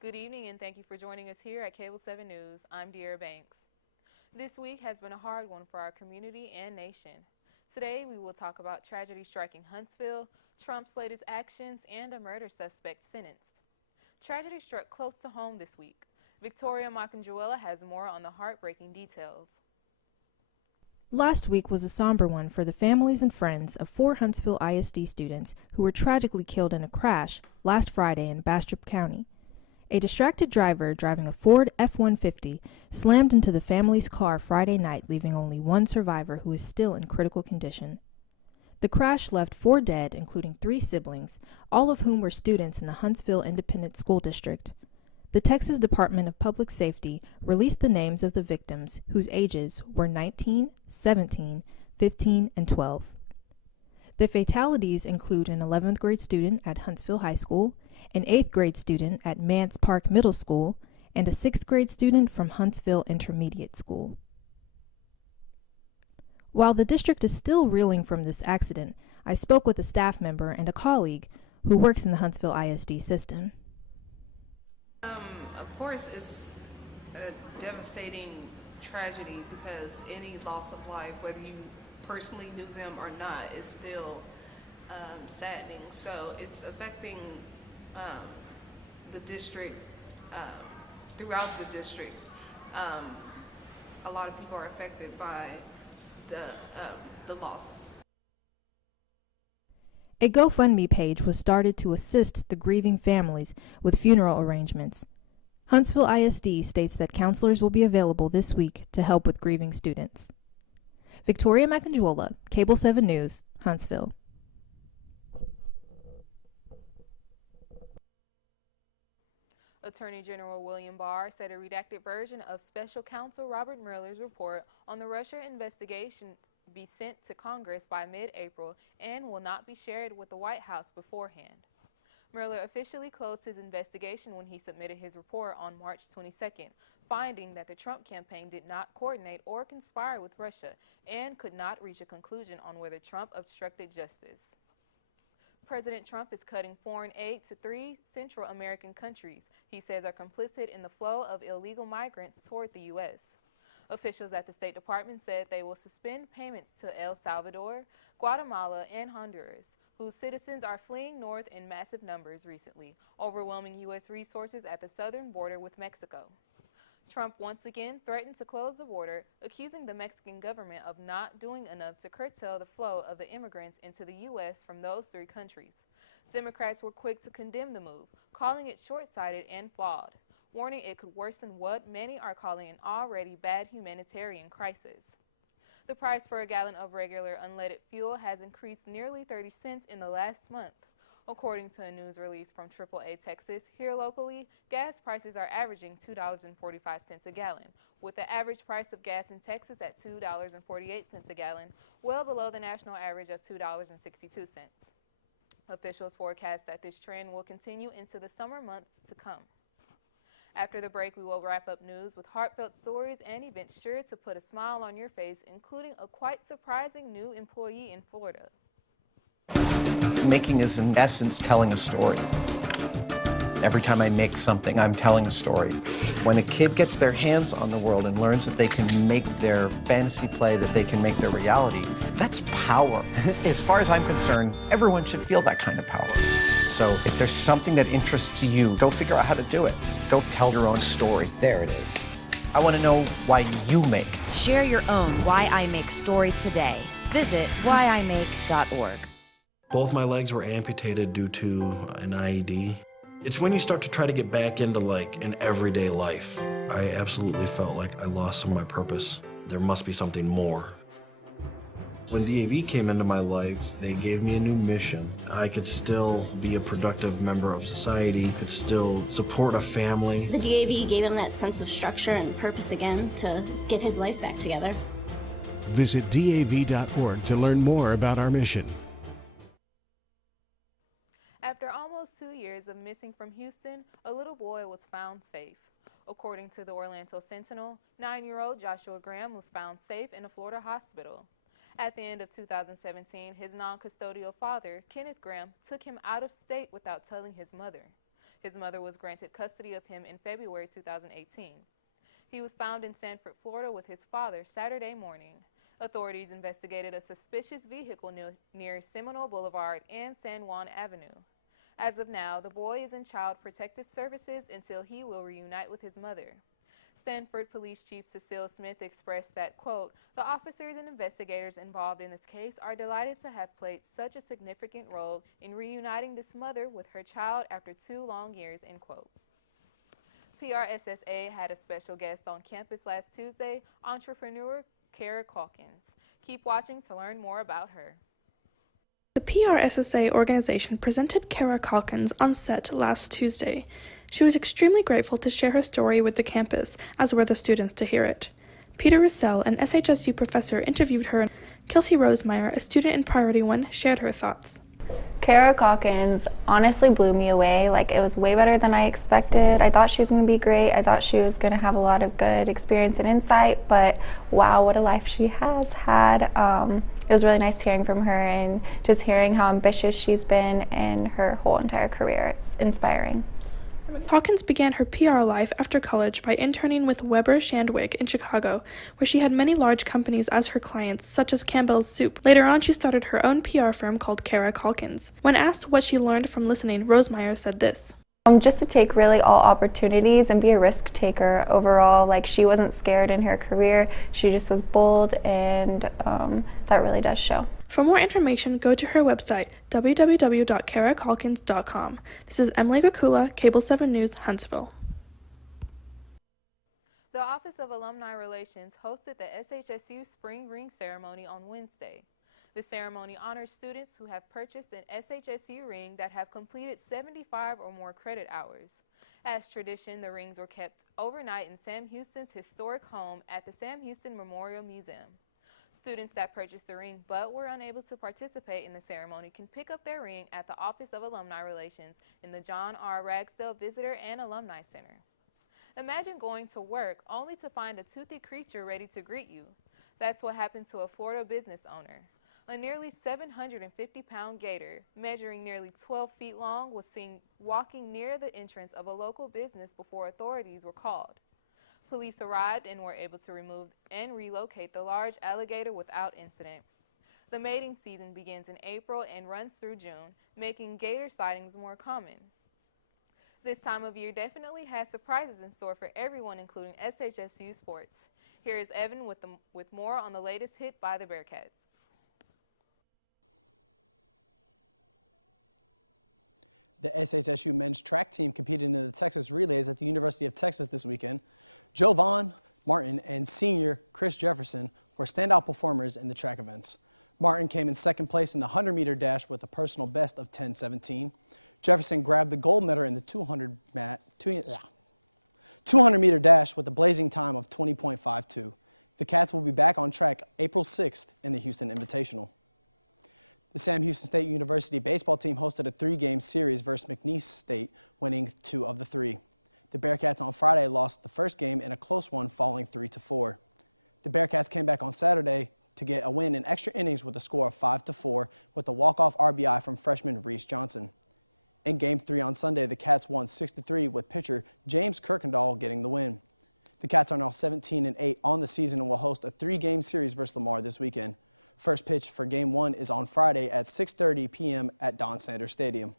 Good evening and thank you for joining us here at Cable 7 News. I'm De'Ara Banks. This week has been a hard one for our community and nation. Today we will talk about tragedy striking Huntsville, Trump's latest actions, and a murder suspect sentenced. Tragedy struck close to home this week. Victoria Makanjuela has more on the heartbreaking details. Last week was a somber one for the families and friends of 4 Huntsville ISD students who were tragically killed in a crash last Friday in Bastrop County. A distracted driver driving a Ford F-150 slammed into the family's car Friday night, leaving only one survivor who is still in critical condition. The crash left 4 dead, including 3 siblings, all of whom were students in the Huntsville Independent School District. The Texas Department of Public Safety released the names of the victims, whose ages were 19, 17, 15, and 12. The fatalities include an 11th grade student at Huntsville High School, an 8th grade student at Mance Park Middle School, and a 6th grade student from Huntsville Intermediate School. While the district is still reeling from this accident, I spoke with a staff member and a colleague who works in the Huntsville ISD system. Of course, it's a devastating tragedy because any loss of life, whether you personally knew them or not, is still saddening. So it's affecting the district, throughout the district. A lot of people are affected by the loss. A GoFundMe page was started to assist the grieving families with funeral arrangements. Huntsville ISD states that counselors will be available this week to help with grieving students. Victoria Makanjuela, Cable 7 News, Huntsville. Attorney General William Barr said a redacted version of Special Counsel Robert Mueller's report on the Russia investigation be sent to Congress by mid-April and will not be shared with the White House beforehand. Mueller officially closed his investigation when he submitted his report on March 22nd, finding that the Trump campaign did not coordinate or conspire with Russia and could not reach a conclusion on whether Trump obstructed justice. President Trump is cutting foreign aid to 3 Central American countries he says are complicit in the flow of illegal migrants toward the U.S. Officials at the State Department said they will suspend payments to El Salvador, Guatemala, and Honduras, whose citizens are fleeing north in massive numbers recently, overwhelming U.S. resources at the southern border with Mexico. Trump once again threatened to close the border, accusing the Mexican government of not doing enough to curtail the flow of the immigrants into the U.S. from those 3 countries. Democrats were quick to condemn the move, calling it short-sighted and flawed, warning it could worsen what many are calling an already bad humanitarian crisis. The price for a gallon of regular unleaded fuel has increased nearly 30 cents in the last month. According to a news release from AAA Texas, here locally, gas prices are averaging $2.45 a gallon, with the average price of gas in Texas at $2.48 a gallon, well below the national average of $2.62. Officials forecast that this trend will continue into the summer months to come. After the break, we will wrap up news with heartfelt stories and events sure to put a smile on your face, including a quite surprising new employee in Florida. Making is, in essence, telling a story. Every time I make something, I'm telling a story. When a kid gets their hands on the world and learns that they can make their fantasy play, that they can make their reality, that's power. As far as I'm concerned, everyone should feel that kind of power. So if there's something that interests you, go figure out how to do it. Go tell your own story. There it is. I want to know why you make. Share your own Why I Make story today. Visit whyimake.org. Both my legs were amputated due to an IED. It's when you start to try to get back into like an everyday life. I absolutely felt like I lost some of my purpose. There must be something more. When DAV came into my life, they gave me a new mission. I could still be a productive member of society, could still support a family. The DAV gave him that sense of structure and purpose again to get his life back together. Visit DAV.org to learn more about our mission. After almost 2 years of missing from Houston, a little boy was found safe. According to the Orlando Sentinel, 9-year-old Joshua Graham was found safe in a Florida hospital. At the end of 2017, his non-custodial father, Kenneth Graham, took him out of state without telling his mother. His mother was granted custody of him in February 2018. He was found in Sanford, Florida with his father Saturday morning. Authorities investigated a suspicious vehicle near Seminole Boulevard and San Juan Avenue. As of now, the boy is in Child Protective Services until he will reunite with his mother. Sanford Police Chief Cecile Smith expressed that, quote, "The officers and investigators involved in this case are delighted to have played such a significant role in reuniting this mother with her child after 2 long years," end quote. PRSSA had a special guest on campus last Tuesday, entrepreneur Kara Calkins. Keep watching to learn more about her. The PRSSA organization presented Kara Calkins on set last Tuesday. She was extremely grateful to share her story with the campus, as were the students to hear it. Peter Russell, an SHSU professor, interviewed her. Kelsey Rosemeyer, a student in Priority 1, shared her thoughts. Kara Calkins honestly blew me away. Like, it was way better than I expected. I thought she was going to be great. I thought she was going to have a lot of good experience and insight, but wow, what a life she has had. It was really nice hearing from her and just hearing how ambitious she's been in her whole entire career. It's inspiring. Calkins began her PR life after college by interning with Weber Shandwick in Chicago, where she had many large companies as her clients, such as Campbell's Soup. Later on, she started her own PR firm called Kara Calkins. When asked what she learned from listening, Rosemeyer said this. Just to take really all opportunities and be a risk taker overall. Like, she wasn't scared in her career. She just was bold, and that really does show. For more information, go to her website, www.karacalkins.com. This is Emily Gakula, Cable 7 News, Huntsville. The Office of Alumni Relations hosted the SHSU Spring Ring Ceremony on Wednesday. The ceremony honors students who have purchased an SHSU ring that have completed 75 or more credit hours. As tradition, the rings were kept overnight in Sam Houston's historic home at the Sam Houston Memorial Museum. Students that purchased the ring but were unable to participate in the ceremony can pick up their ring at the Office of Alumni Relations in the John R. Ragsdale Visitor and Alumni Center. Imagine going to work only to find a toothy creature ready to greet you. That's what happened to a Florida business owner. A nearly 750-pound gator, measuring nearly 12 feet long, was seen walking near the entrance of a local business before authorities were called. Police arrived and were able to remove and relocate the large alligator without incident. The mating season begins in April and runs through June, making gator sightings more common. This time of year definitely has surprises in store for everyone, including SHSU sports. Here is Evan with more on the latest hit by the Bearcats. Joe Vaughn, and the senior Chris Jefferson were standout performers in the track. Vaughn became a second place in the 100-meter dash with a personal best of 10:16. Jefferson grabbed the gold medal in the 200-meter dash. 200-meter dash with a great movement of 20.52. The pack will be back on track April 6th in Houston. The 70 race the baseball team played the 3-game series versus the Knicks from 6-3. The Buckeyes on Friday lost the first game in the first quarter 5-4. The Buckeyes came back on Saturday to get a win with Mr. Innings with a score of 5-4 with a walk-off RBI from freshman Reese Johnson. The the Cats won 6-3 with pitcher James Kirkendall getting the win. The Cats are now 17-8 on the season and host a 3-game series versus the Marcus weekend. First pitch for Game 1 is on Friday at 6:30 p.m. at Kansas Stadium.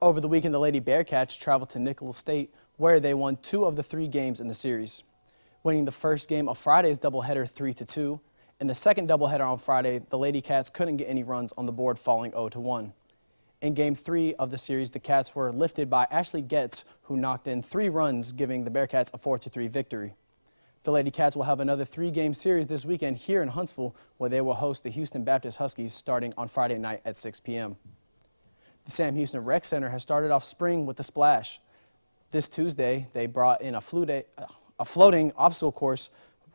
Over the weekend, the Lady Bearcats stopped Memphis 2 late and won 2 of the 2 games to pitch. Winning the first game on Friday, February 3-2. The second doubleheader on Friday, the Lady Cats 10 runs on the board's home of tomorrow. In Game 3 of the series, the Cats were lifted by Aston Bennett, who knocked in 3 runs, giving the Bearcats a 4-3 win. The Lady Cats have another 3-game series this weekend here in Huntsville, with their home to the Houston Baptist Huskies starting on Friday night at 6 p.m. The Houston Rec Center started off training with a flash. This Tuesday, in a floating obstacle course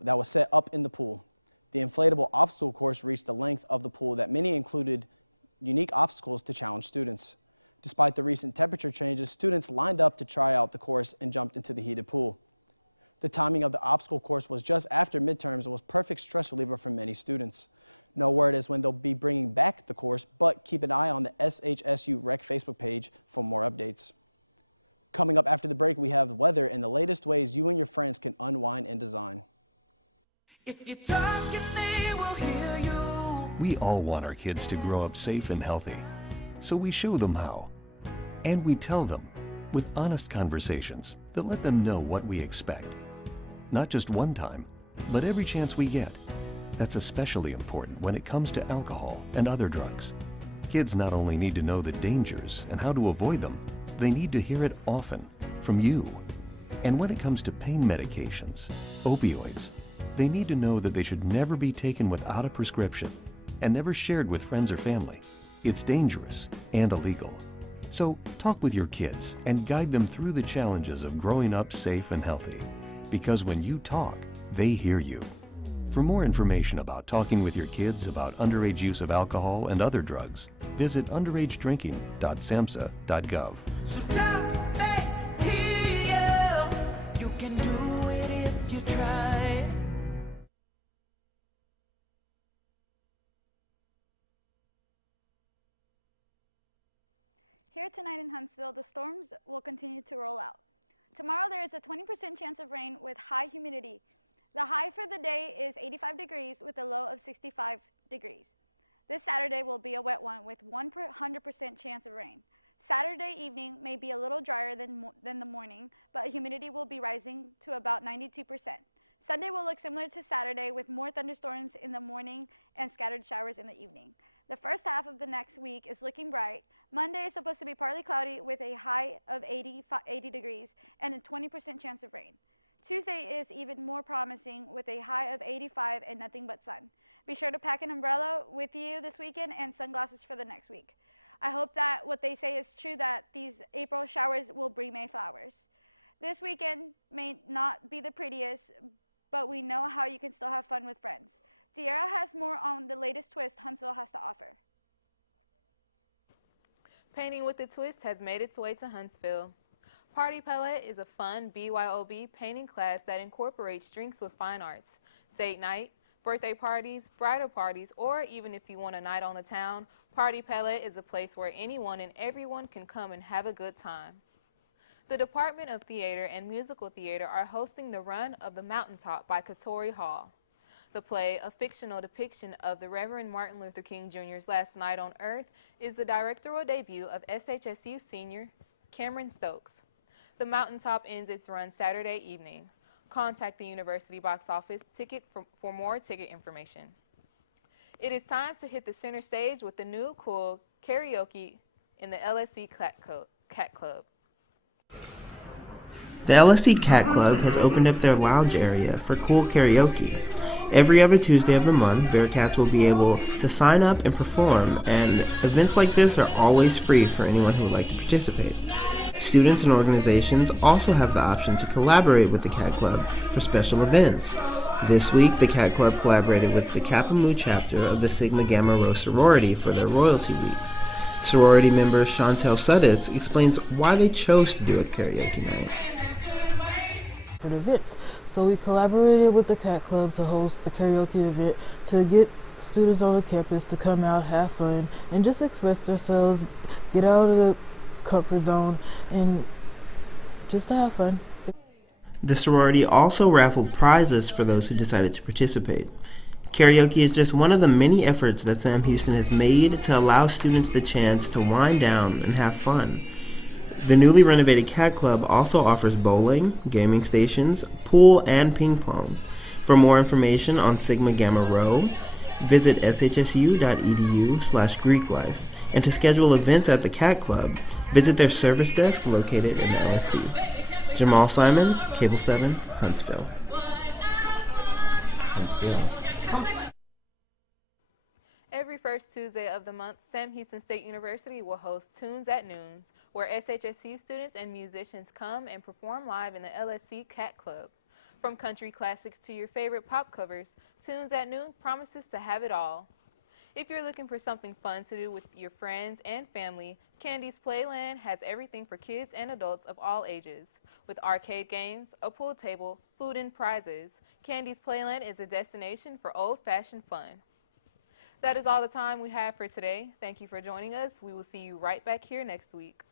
that was set up in the pool. The inflatable obstacle course reached the length of the pool that many included unique obstacles for talented students. Despite the recent temperature changes, students lined up to try out the course and jump into the pool. The timing of the obstacle course was just after midterm, those perfect stretches in between the students. No word when they'll be bringing off the course, but keep an eye on the SU Rec Facebook page for more updates. If you talk and they will hear you. We all want our kids to grow up safe and healthy, so we show them how. And we tell them with honest conversations that let them know what we expect. Not just one time, but every chance we get. That's especially important when it comes to alcohol and other drugs. Kids not only need to know the dangers and how to avoid them, they need to hear it often from you. And when it comes to pain medications, opioids, they need to know that they should never be taken without a prescription and never shared with friends or family. It's dangerous and illegal. So talk with your kids and guide them through the challenges of growing up safe and healthy. Because when you talk, they hear you. For more information about talking with your kids about underage use of alcohol and other drugs, visit underagedrinking.samhsa.gov. So talk, they hear you. You can do it if you try. Painting with a Twist has made its way to Huntsville. Party Palette is a fun BYOB painting class that incorporates drinks with fine arts, date night, birthday parties, bridal parties, or even if you want a night on the town, Party Palette is a place where anyone and everyone can come and have a good time. The Department of Theater and Musical Theater are hosting the Run of the Mountaintop by Katori Hall. The play, a fictional depiction of the Reverend Martin Luther King Jr.'s last night on Earth, is the directorial debut of SHSU senior Cameron Stokes. The Mountaintop ends its run Saturday evening. Contact the University box office ticket for more ticket information. It is time to hit the center stage with the new cool karaoke in the LSC Cat Club. The LSC Cat Club has opened up their lounge area for cool karaoke. Every other Tuesday of the month, Bearcats will be able to sign up and perform, and events like this are always free for anyone who would like to participate. Students and organizations also have the option to collaborate with the Cat Club for special events. This week, the Cat Club collaborated with the Kappa Mu chapter of the Sigma Gamma Rho sorority for their Royalty Week. Sorority member Chantel Sudis explains why they chose to do a karaoke night. For the events. So we collaborated with the Cat Club to host a karaoke event to get students on the campus to come out, have fun, and just express themselves, get out of the comfort zone, and just to have fun. The sorority also raffled prizes for those who decided to participate. Karaoke is just one of the many efforts that Sam Houston has made to allow students the chance to wind down and have fun. The newly renovated Cat Club also offers bowling, gaming stations, pool, and ping pong. For more information on Sigma Gamma Rho, visit shsu.edu/GreekLife. And to schedule events at the Cat Club, visit their service desk located in the LSC. Jamal Simon, Cable 7, Huntsville. Every first Tuesday of the month, Sam Houston State University will host Tunes at Noons, where SHSU students and musicians come and perform live in the LSC Cat Club. From country classics to your favorite pop covers, Tunes at Noon promises to have it all. If you're looking for something fun to do with your friends and family, Candy's Playland has everything for kids and adults of all ages. With arcade games, a pool table, food, and prizes, Candy's Playland is a destination for old-fashioned fun. That is all the time we have for today. Thank you for joining us. We will see you right back here next week.